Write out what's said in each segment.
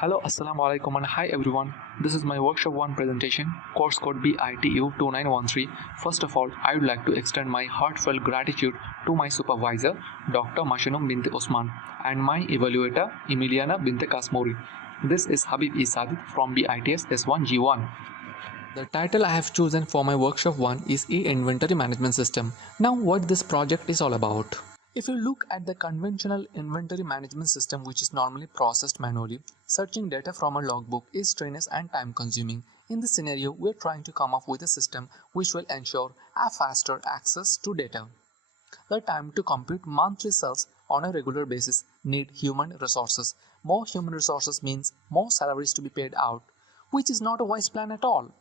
Hello, Assalamu alaikum and hi everyone. This is my workshop 1 presentation, course code BITU2913. First of all, I would like to extend my heartfelt gratitude to my supervisor, Dr. MAHSANUM BINTE OSMAN, and my evaluator, EMILIANA BINTE KASMURI. This is Habib Isadit from BITS S1G1. The title I have chosen for my workshop 1 is E-Inventory Management System. Now what this project is all about. If you look at the conventional inventory management system, which is normally processed manually, searching data from a logbook is strenuous and time consuming. In this scenario, we are trying to come up with a system which will ensure a faster access to data. The time to compute monthly sales on a regular basis need human resources. More human resources means more salaries to be paid out, which is not a wise plan at all.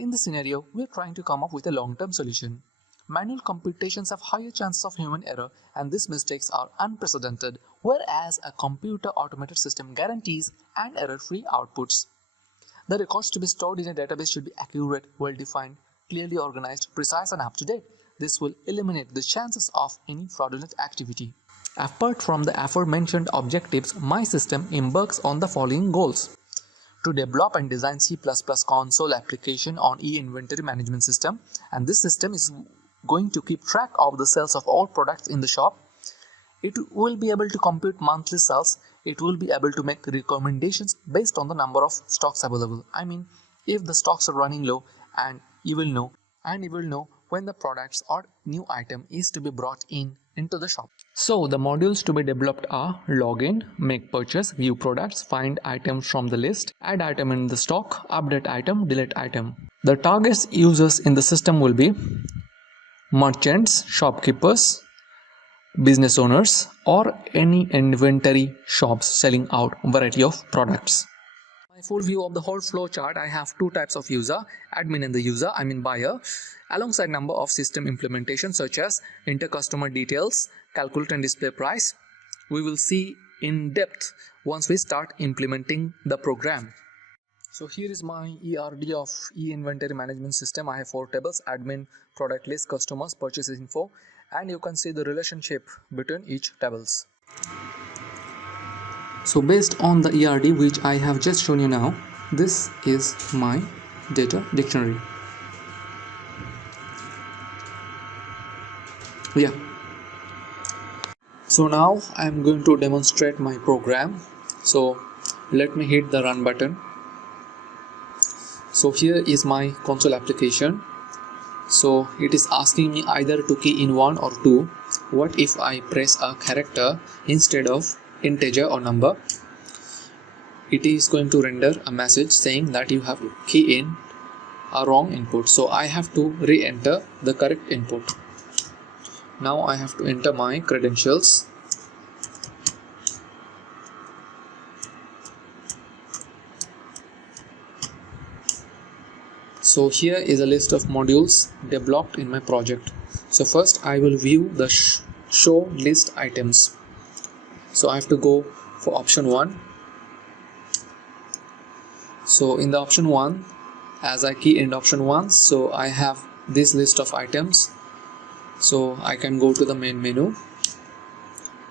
In this scenario, we are trying to come up with a long-term solution. Manual computations have higher chances of human error and these mistakes are unprecedented, whereas a computer automated system guarantees an error-free outputs. The records to be stored in a database should be accurate, well-defined, clearly organized, precise and up-to-date. This will eliminate the chances of any fraudulent activity. Apart from the aforementioned objectives, my system embarks on the following goals. To develop and design C++ console application on e-inventory management system, and this system is going to keep track of the sales of all products in the shop. It will be able to compute monthly sales. It will be able to make recommendations based on the number of stocks available. I mean, if the stocks are running low, and you will know when the products or new item is to be brought into the shop. So the modules to be developed are login, make purchase, view products, find items from the list, add item in the stock, update item, delete item. The target users in the system will be merchants, shopkeepers, business owners, or any inventory shops selling out variety of products. My full view of the whole flow chart, I have two types of user, admin and the user, I mean buyer, alongside number of system implementation such as enter customer details, calculate and display price. We will see in depth once we start implementing the program. So here is my ERD of e-inventory management system. I have 4 tables: admin, product list, customers, purchase info, and you can see the relationship between each tables. So based on the ERD which I have just shown you now, this is my data dictionary. Yeah. So now I am going to demonstrate my program. So let me hit the run button. So here is my console application. So it is asking me either to key in 1 or 2. What if I press a character instead of integer or number? It is going to render a message saying that you have key in a wrong input. So I have to re-enter the correct input. Now I have to enter my credentials. So here is a list of modules developed in my project. So first I will view the show list items. So I have to go for option 1. So in the option 1, as I key in option 1, so I have this list of items. So I can go to the main menu.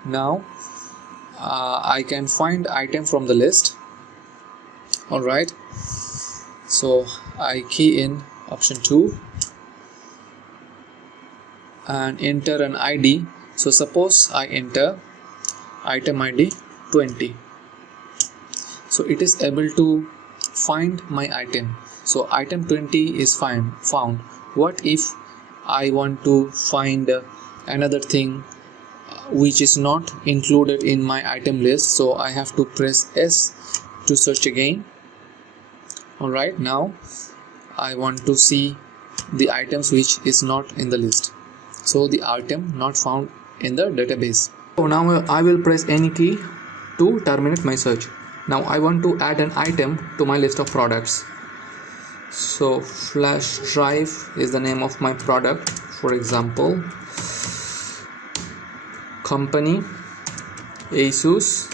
Now I can find item from the list. Alright. So I key in option 2 and enter an ID. So suppose I enter item ID 20. So it is able to find my item. So item 20 is found. What if I want to find another thing which is not included in my item list? So I have to press S to search again. Alright, now I want to see the items which is not in the list. So the item not found in the database. So now I will press any key to terminate my search. Now I want to add an item to my list of products. So flash drive is the name of my product. For example, company Asus,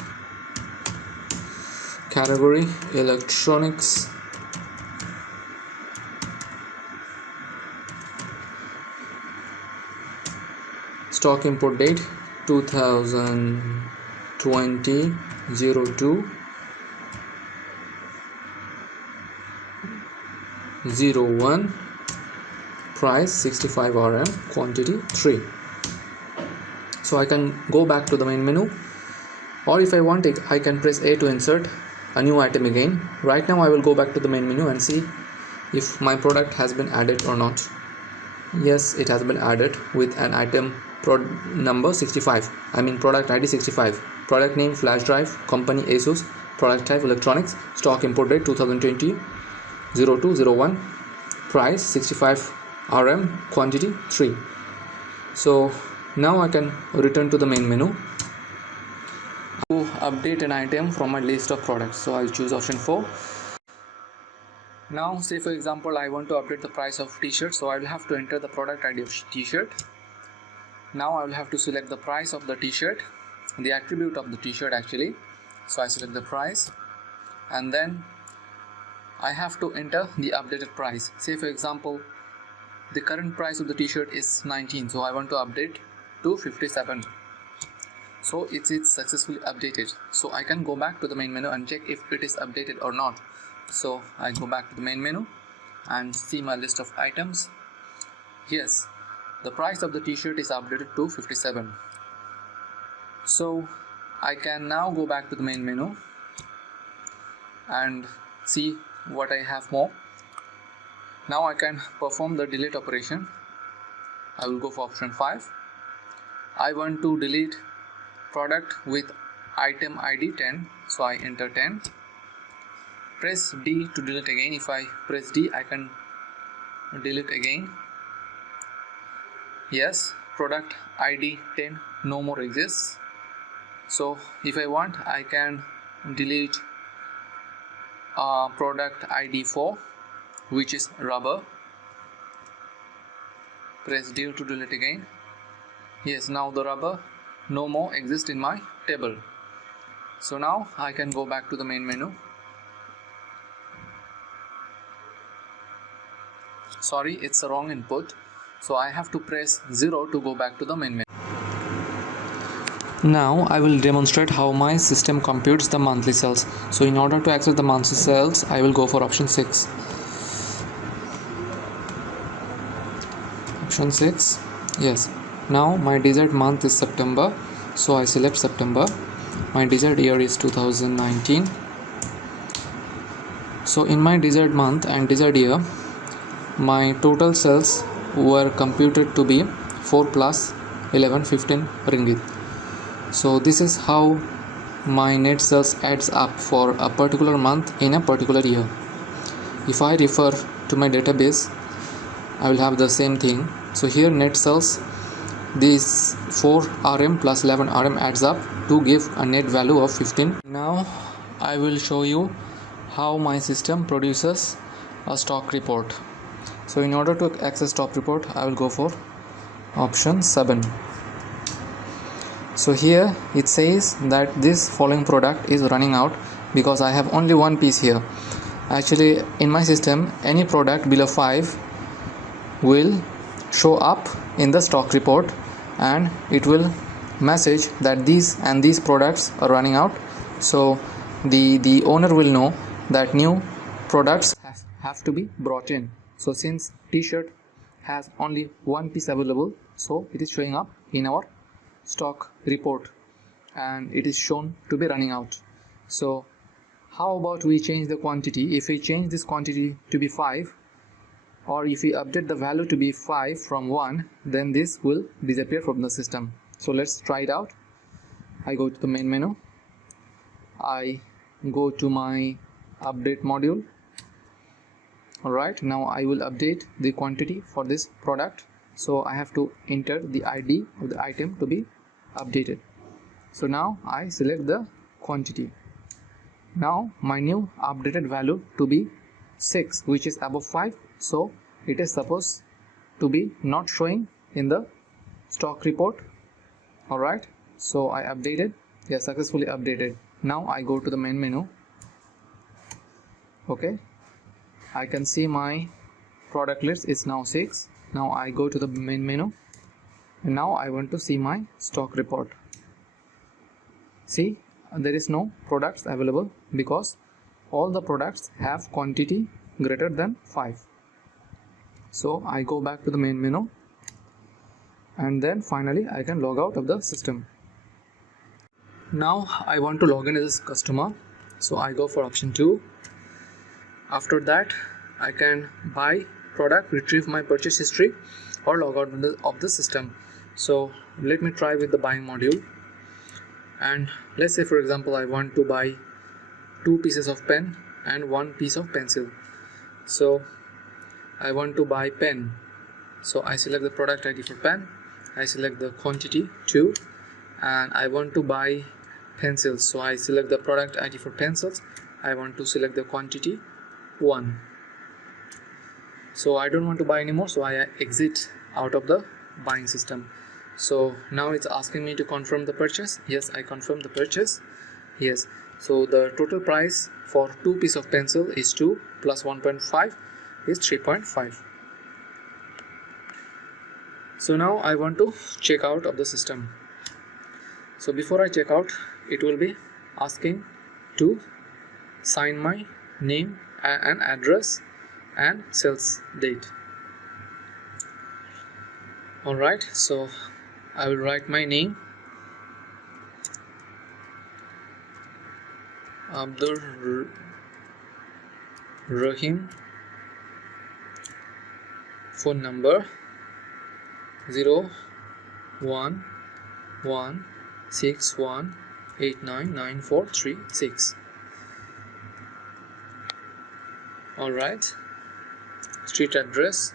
category electronics, stock import date 2020-02, 01, price 65 RM, quantity 3. So I can go back to the main menu, or if I want it, I can press A to insert a new item again. Right now I will go back to the main menu and see if my product has been added or not. Yes, it has been added with an item number 65, I mean product ID 65, product name flash drive, company ASUS, product type electronics, stock import date 2020 0201, price 65 RM, quantity 3. So now I can return to the main menu to update an item from my list of products. So I'll choose option 4. Now say for example I want to update the price of t-shirt, so I will have to enter the product ID of t-shirt. Now I will have to select the price of the t-shirt, the attribute of the t-shirt actually. So I select the price and then I have to enter the updated price. Say for example the current price of the t-shirt is 19, so I want to update to 57. So it's successfully updated. So I can go back to the main menu and check if it is updated or not. So I go back to the main menu and see my list of items. Yes, the price of the t-shirt is updated to 57. So I can now go back to the main menu and see what I have more. Now I can perform the delete operation. I will go for option 5. I want to delete product with item ID 10, so I enter 10. Press D to delete again. If I press D, I can delete again. Yes, product ID 10 no more exists. So if I want, I can delete product ID 4, which is rubber. Press D to delete again. Yes, now the rubber no more exists in my table. So now I can go back to the main menu. Sorry, it's a wrong input, so I have to press 0 to go back to the main menu. Now I will demonstrate how my system computes the monthly sales. So in order to access the monthly sales, I will go for option 6. Option 6, yes. Now my desired month is September, so I select September. My desired year is 2019. So in my desired month and desired year, my total sales were computed to be 4 plus 11 15 ringgit. So this is how my net sales adds up for a particular month in a particular year. If I refer to my database, I will have the same thing. So here net sales, this 4 RM plus 11 RM adds up to give a net value of 15. Now I will show you how my system produces a stock report. So in order to access stock report, I will go for option 7. So here it says that this following product is running out because I have only one piece here. Actually in my system, any product below 5 will show up in the stock report and it will message that these and these products are running out. So the owner will know that new products have to be brought in. So since t-shirt has only one piece available, so it is showing up in our stock report and it is shown to be running out. So how about we change the quantity? If we change this quantity to be 5, or if we update the value to be 5 from 1, then this will disappear from the system. So let's try it out. I go to the main menu. I go to my update module. Alright, now I will update the quantity for this product. So I have to enter the ID of the item to be updated. So now I select the quantity. Now my new updated value to be 6, which is above 5. So it is supposed to be not showing in the stock report. Alright, so I updated. Yes, successfully updated. Now I go to the main menu. Okay, I can see my product list is now 6. Now I go to the main menu and now I want to see my stock report. See, there is no products available because all the products have quantity greater than 5. So I go back to the main menu, and then finally I can log out of the system. Now I want to log in as a customer, so I go for option 2. After that I can buy product, retrieve my purchase history, or log out of the system. So let me try with the buying module, and let's say for example I want to buy 2 pieces of pen and 1 piece of pencil. So I want to buy pen, so I select the product ID for pen, I select the quantity 2, and I want to buy pencils, so I select the product ID for pencils, I want to select the quantity 1. So I don't want to buy anymore, so I exit out of the buying system. So now it's asking me to confirm the purchase. Yes, I confirm the purchase. Yes, so the total price for 2 pieces of pencil is 2 plus 1.5 is 3.5. So now I want to check out of the system. So before I check out, it will be asking to sign my name and address and sales date. Alright, so I will write my name, Abdul Rahim, phone number 01161899436. Alright, street address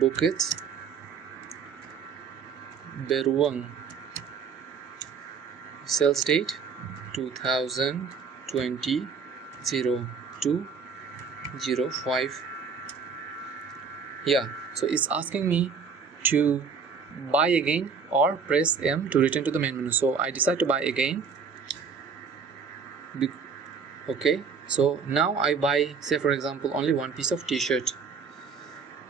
Bukit Beruang, sales date 2020 0205. Yeah, so it's asking me to buy again or press M to return to the main menu. So I decide to buy again. Okay, so now I buy, say for example, only 1 piece of t-shirt.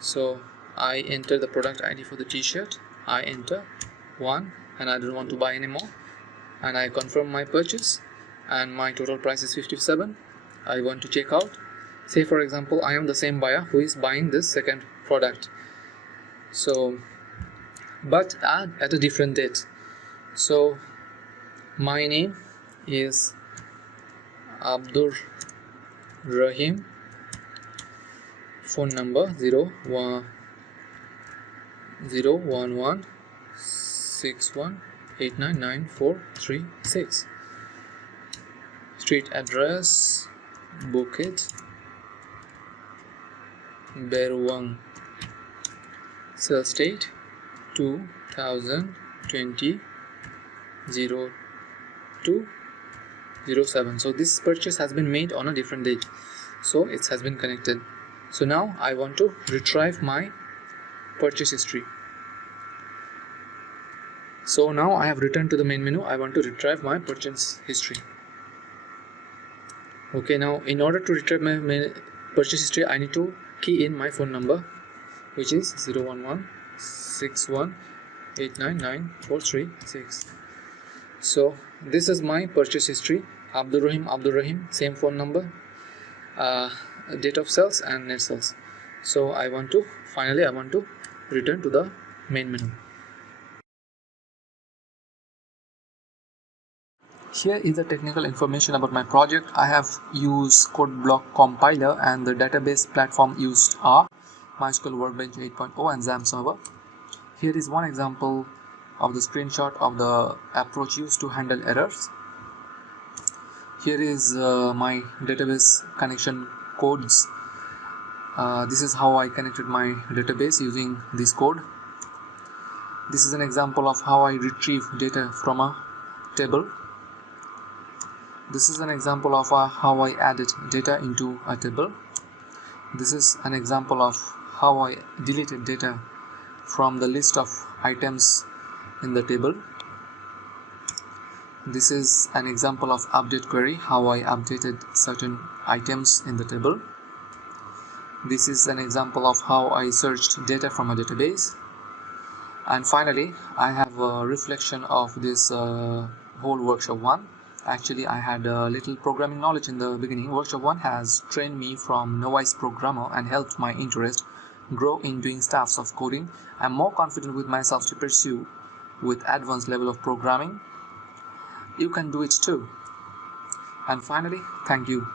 So I enter the product ID for the t-shirt, I enter 1, and I don't want to buy anymore, and I confirm my purchase, and my total price is 57. I want to check out. Say for example I am the same buyer who is buying this second product, so but at a different date. So my name is Abdur Rahim, phone number 01161899436, street address Bukit Beruang, sales date 2020 0207. So this purchase has been made on a different date, so it has been connected. So now I want to retrieve my purchase history. So now I have returned to the main menu. I want to retrieve my purchase history. Okay, now in order to retrieve my purchase history, I need to key in my phone number, which is 01161899436. So this is my purchase history, Abdur Rahim, same phone number, date of sales and net sales. So I want to return to the main menu. Here is the technical information about my project. I have used code block compiler, and the database platform used are MySQL Workbench 8.0 and XAMPP server. Here is one example of the screenshot of the approach used to handle errors. Here is my database connection codes. This is how I connected my database using this code. This is an example of how I retrieve data from a table. This is an example of how I added data into a table. This is an example of how I deleted data from the list of items in the table. This is an example of update query, how I updated certain items in the table. This is an example of how I searched data from a database. And finally, I have a reflection of this whole workshop 1. Actually, I had a little programming knowledge in the beginning. Workshop 1 has trained me from novice programmer and helped my interest grow in doing stuffs of coding. I'm more confident with myself to pursue with advanced level of programming. You can do it too. And finally, thank you.